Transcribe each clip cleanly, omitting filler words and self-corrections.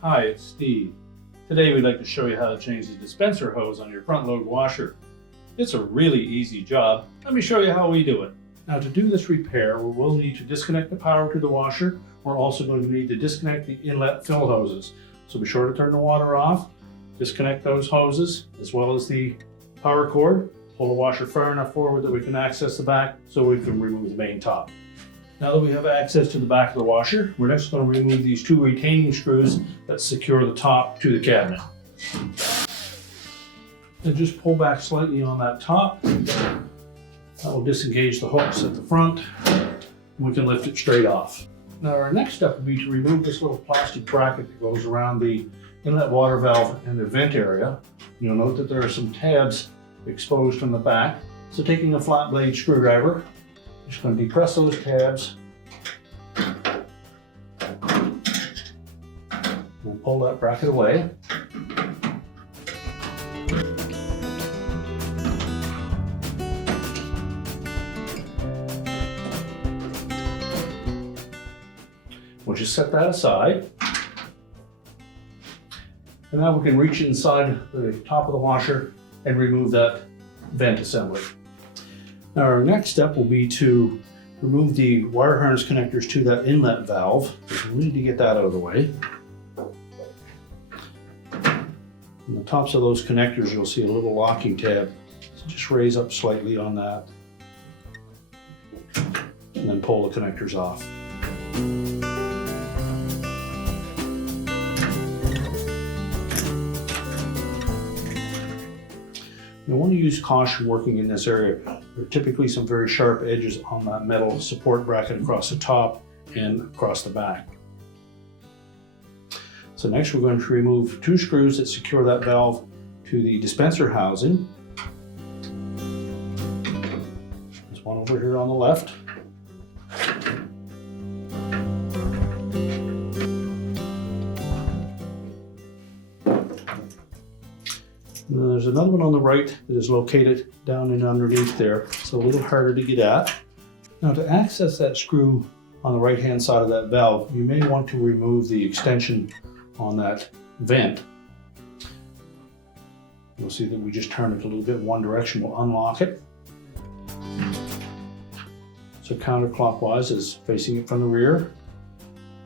Hi, it's Steve. Today we'd like to show you how to change the dispenser hose on your front load washer. It's a really easy job. Let me show you how we do it. Now, to do this repair, we will need to disconnect the power to the washer. We're also going to need to disconnect the inlet fill hoses. So be sure to turn the water off, disconnect those hoses, as well as the power cord. Pull the washer far enough forward that we can access the back so we can remove the main top. Now that we have access to the back of the washer, we're next going to remove these two retaining screws that secure the top to the cabinet. And just pull back slightly on that top. That will disengage the hooks at the front, and we can lift it straight off. Now our next step would be to remove this little plastic bracket that goes around the inlet water valve and the vent area. You'll note that there are some tabs exposed on the back. So taking a flat blade screwdriver, just going to depress those tabs and pull that bracket away. We'll just set that aside. And now we can reach inside the top of the washer and remove that vent assembly. Now our next step will be to remove the wire harness connectors to that inlet valve. We need to get that out of the way. On the tops of those connectors, you'll see a little locking tab. So just raise up slightly on that and then pull the connectors off. You want to use caution working in this area. There are typically some very sharp edges on that metal support bracket across the top and across the back. So next we're going to remove two screws that secure that valve to the dispenser housing. There's one over here on the left. And then there's another one on the right that is located down and underneath there. It's a little harder to get at. Now to access that screw on the right hand side of that valve, you may want to remove the extension on that vent. You'll see that we just turn it a little bit one direction, we'll unlock it. So counterclockwise is facing it from the rear.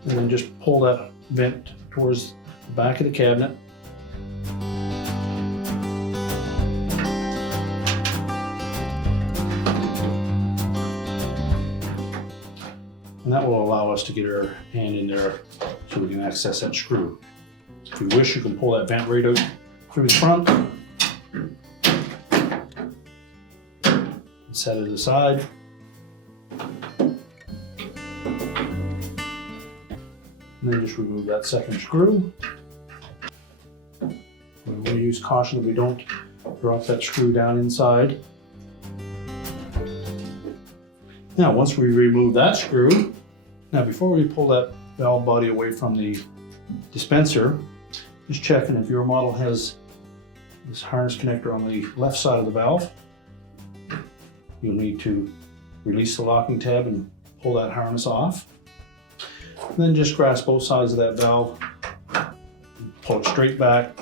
And then just pull that vent towards the back of the cabinet. And that will allow us to get our hand in there so we can access that screw. If you wish, you can pull that vent right out through the front and set it aside. And then just remove that second screw. We want to use caution that we don't drop that screw down inside. Now, once we remove that screw, now before we pull that valve body away from the dispenser, just checking if your model has this harness connector on the left side of the valve. You'll need to release the locking tab and pull that harness off. And then just grasp both sides of that valve, pull it straight back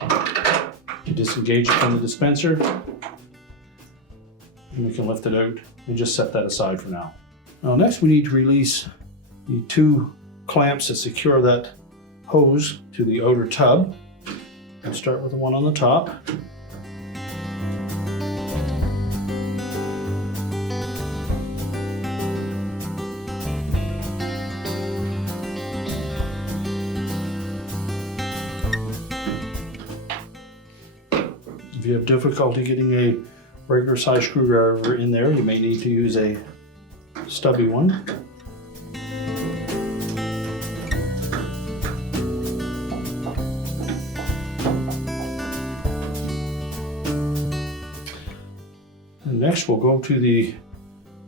to disengage it from the dispenser. And we can lift it out and just set that aside for now. Now next we need to release the two clamps that secure that hose to the outer tub. I'll start with the one on the top. If you have difficulty getting a regular size screwdriver in there, you may need to use a stubby one. And next we'll go to the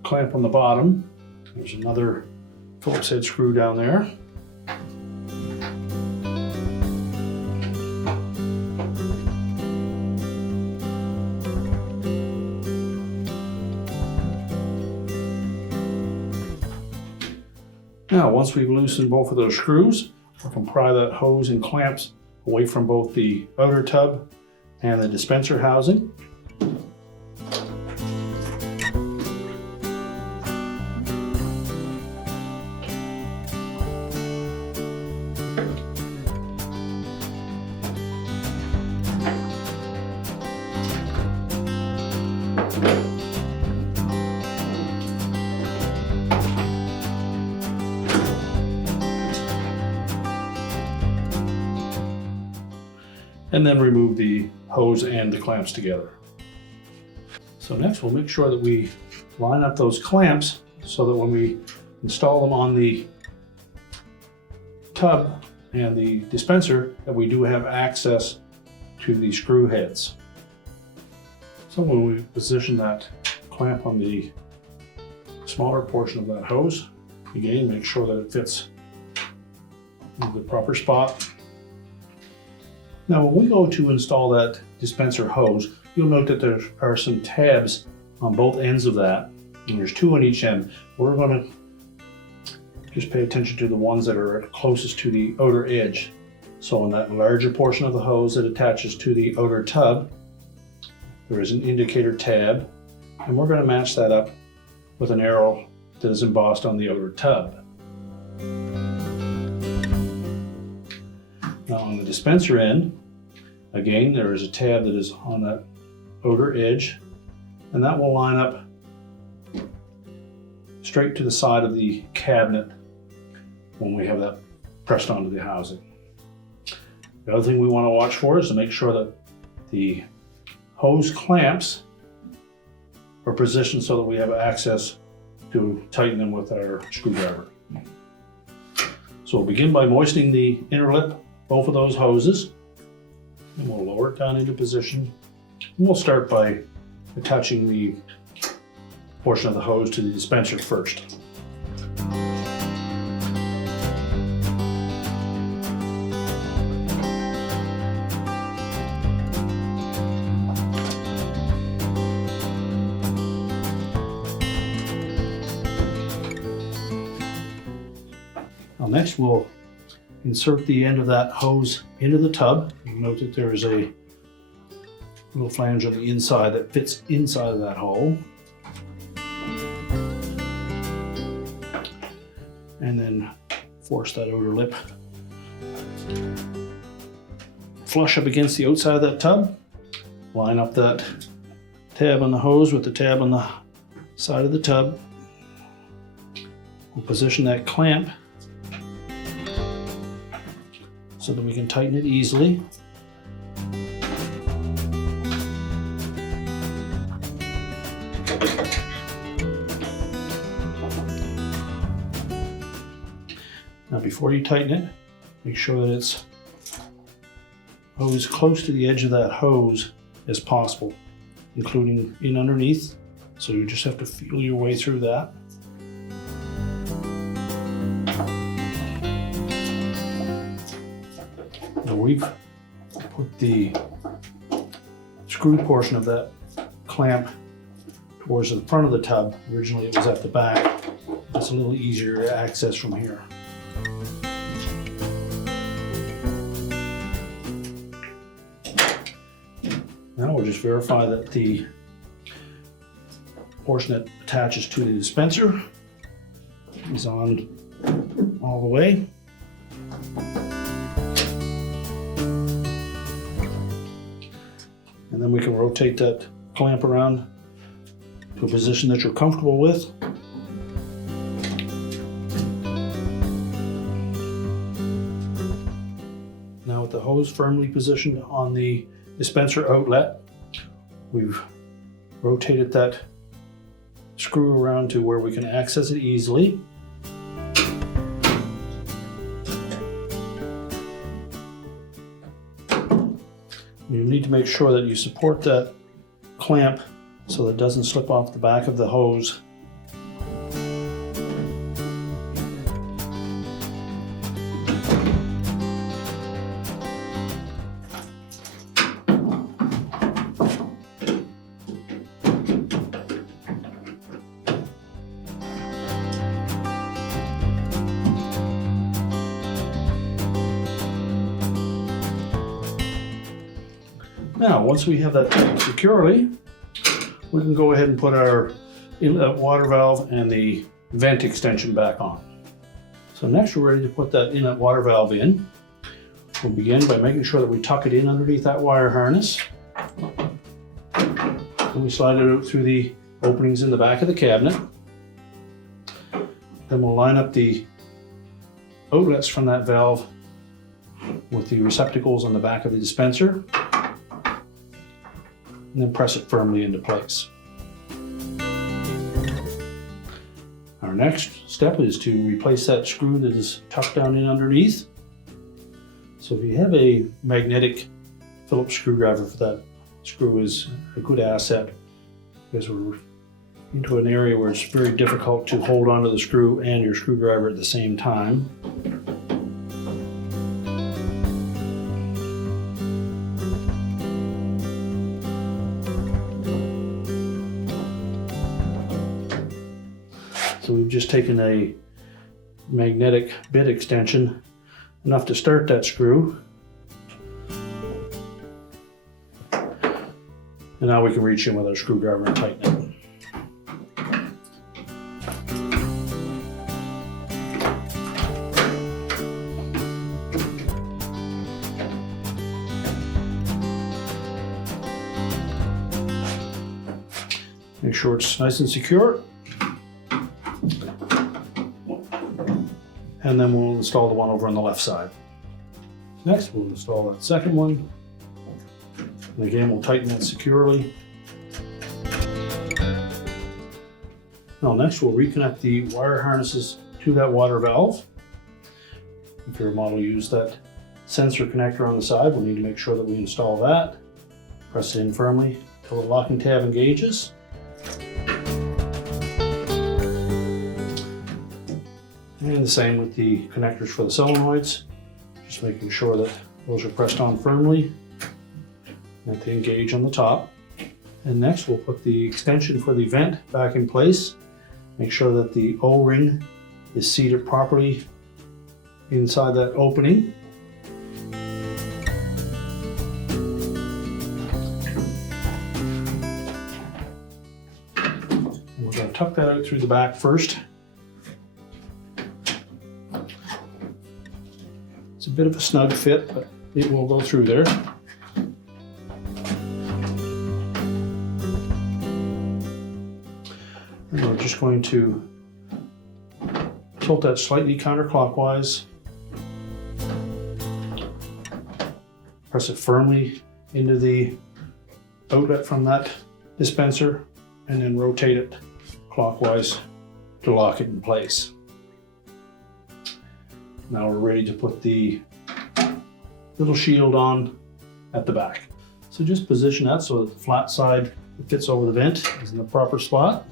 clamp on the bottom. There's another Phillips head screw down there. Now, once we've loosened both of those screws, we can pry that hose and clamps away from both the outer tub and the dispenser housing. And then remove the hose and the clamps together. So next we'll make sure that we line up those clamps so that when we install them on the tub and the dispenser, that we do have access to the screw heads. So when we position that clamp on the smaller portion of that hose, again, make sure that it fits in the proper spot. Now, when we go to install that dispenser hose, you'll note that there are some tabs on both ends of that, and there's 2 on each end. We're going to just pay attention to the ones that are closest to the outer edge. So on that larger portion of the hose that attaches to the outer tub, there is an indicator tab, and we're going to match that up with an arrow that is embossed on the outer tub. Now on the dispenser end, again, there is a tab that is on that outer edge, and that will line up straight to the side of the cabinet when we have that pressed onto the housing. The other thing we want to watch for is to make sure that the hose clamps are positioned so that we have access to tighten them with our screwdriver. So we'll begin by moistening the inner lip, both of those hoses, and we'll lower it down into position. And we'll start by attaching the portion of the hose to the dispenser first. Now next we'll insert the end of that hose into the tub. You'll note that there is a little flange on the inside that fits inside of that hole. And then force that outer lip flush up against the outside of that tub. Line up that tab on the hose with the tab on the side of the tub. We'll position that clamp so that we can tighten it easily. Now before you tighten it, make sure that it's as close to the edge of that hose as possible, including in underneath. So you just have to feel your way through that. Now we've put the screw portion of that clamp towards the front of the tub. Originally it was at the back. It's a little easier to access from here. Now we'll just verify that the portion that attaches to the dispenser is on all the way. And then we can rotate that clamp around to a position that you're comfortable with. Now with the hose firmly positioned on the dispenser outlet, we've rotated that screw around to where we can access it easily. You need to make sure that you support that clamp so that it doesn't slip off the back of the hose. Now, once we have that tightened securely, we can go ahead and put our inlet water valve and the vent extension back on. So next we're ready to put that inlet water valve in. We'll begin by making sure that we tuck it in underneath that wire harness. And we slide it out through the openings in the back of the cabinet. Then we'll line up the outlets from that valve with the receptacles on the back of the dispenser, and then press it firmly into place. Our next step is to replace that screw that is tucked down in underneath. So if you have a magnetic Phillips screwdriver, for that screw is a good asset, because we're into an area where it's very difficult to hold onto the screw and your screwdriver at the same time. So we've just taken a magnetic bit extension, enough to start that screw. And now we can reach in with our screwdriver and tighten it. Make sure it's nice and secure. And then we'll install the one over on the left side. Next, we'll install that second one. And again, we'll tighten that securely. Now next, we'll reconnect the wire harnesses to that water valve. If your model used that sensor connector on the side, we'll need to make sure that we install that. Press it in firmly until the locking tab engages. And the same with the connectors for the solenoids. Just making sure that those are pressed on firmly and that they engage on the top. And next we'll put the extension for the vent back in place. Make sure that the O-ring is seated properly inside that opening. And we're going to tuck that out through the back first. It's a bit of a snug fit, but it will go through there. And we're just going to tilt that slightly counterclockwise. Press it firmly into the outlet from that dispenser, and then rotate it clockwise to lock it in place. Now we're ready to put the little shield on at the back. So just position that so that the flat side that fits over the vent is in the proper spot.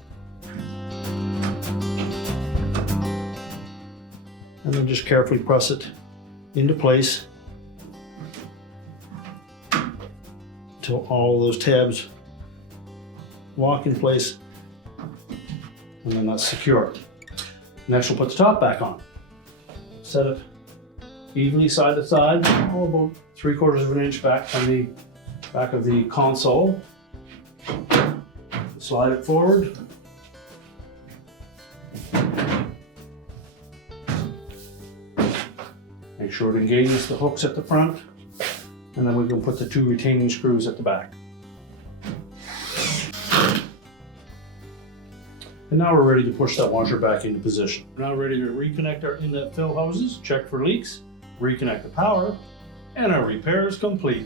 And then just carefully press it into place until all of those tabs lock in place, and then that's secure. Next we'll put the top back on. Set it evenly side to side, about 3/4 of an inch back from the back of the console. Slide it forward. Make sure it engages the hooks at the front, and then we can put the 2 retaining screws at the back. And now we're ready to push that washer back into position. We're now ready to reconnect our inlet fill hoses, check for leaks, reconnect the power, and our repair is complete.